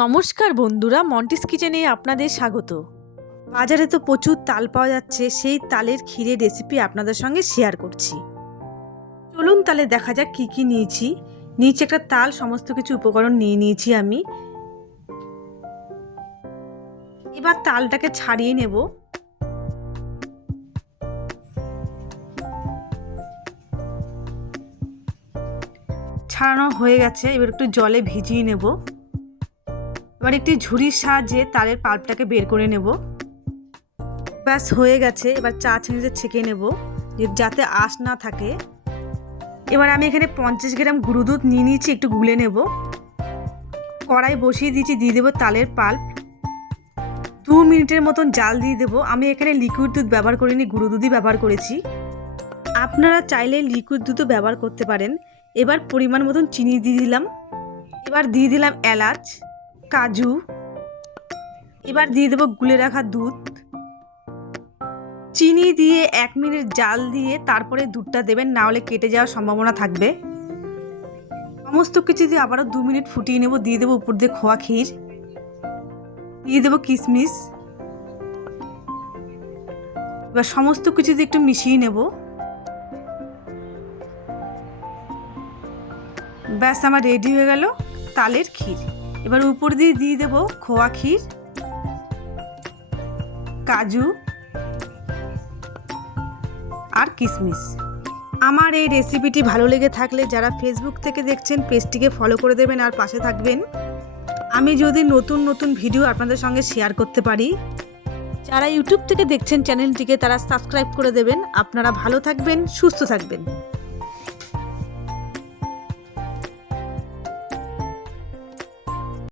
নমস্কার বন্ধুরা, মন্টিস কিচেনে আপনাদের স্বাগত। বাজারে তো প্রচুর তাল পাওয়া যাচ্ছে, সেই তালের ক্ষীরের রেসিপি আপনাদের সঙ্গে শেয়ার করছি। চলুন তাহলে দেখা যাক কি কি নিয়েছি। একটা তাল, সমস্ত কিছু উপকরণ নিয়ে নিয়েছি আমি। এবার তালটাকে ছাড়িয়ে নেব। ছাড়ানো হয়ে গেছে, এবার একটু জলে ভিজিয়ে নেব। এবার একটি ঝুড়ির সাহায্যে তালের পাল্পটাকে বের করে নেব। ব্যাস হয়ে গেছে। এবার চা ছাঁকিতে ছেঁকে নেব যাতে আঁশ না থাকে। এবার আমি এখানে 50 গ্রাম গুঁড়ো দুধ নিয়ে নিয়েছি, একটু গুলে নেব। কড়াই বসিয়ে দিয়েছি, দিয়ে দেবো তালের পাল্প। 2 মিনিটের মতন জাল দিয়ে দেবো। আমি এখানে লিকুইড দুধ ব্যবহার করিনি, গুঁড়ো দুধই ব্যবহার করেছি। আপনারা চাইলে লিকুইড দুধও ব্যবহার করতে পারেন। এবার পরিমাণ মতন চিনি দিয়ে দিলাম। এবার দিয়ে দিলাম এলাচ, কাজু। এবার দিয়ে দেবো গুলে রাখা দুধ। চিনি দিয়ে 1 মিনিট জাল দিয়ে তারপরে দুধটা দেবেন, না হলে কেটে যাওয়ার সম্ভাবনা থাকবে। সমস্ত কিছু দিয়ে আবারও 2 মিনিট ফুটিয়ে নেব। দিয়ে দেবো উপর দিয়ে খোয়া ক্ষীর, দিয়ে দেবো কিশমিশ। এবার সমস্ত কিছু দিয়ে একটু মিশিয়ে নেব। ব্যাস আমার রেডি হয়ে গেল তালের ক্ষীর। এবার উপর দিয়ে দিয়ে দেবো খোয়া ক্ষীর, কাজু আর কিশমিশ। আমার এই রেসিপিটি ভালো লেগে থাকলে যারা ফেসবুক থেকে দেখছেন পেজটিকে ফলো করে দেবেন আর পাশে থাকবেন। আমি যদি নতুন নতুন ভিডিও আপনাদের সঙ্গে শেয়ার করতে পারি। যারা ইউটিউব থেকে দেখছেন চ্যানেলটিকে, তারা সাবস্ক্রাইব করে দেবেন। আপনারা ভালো থাকবেন, সুস্থ থাকবেন।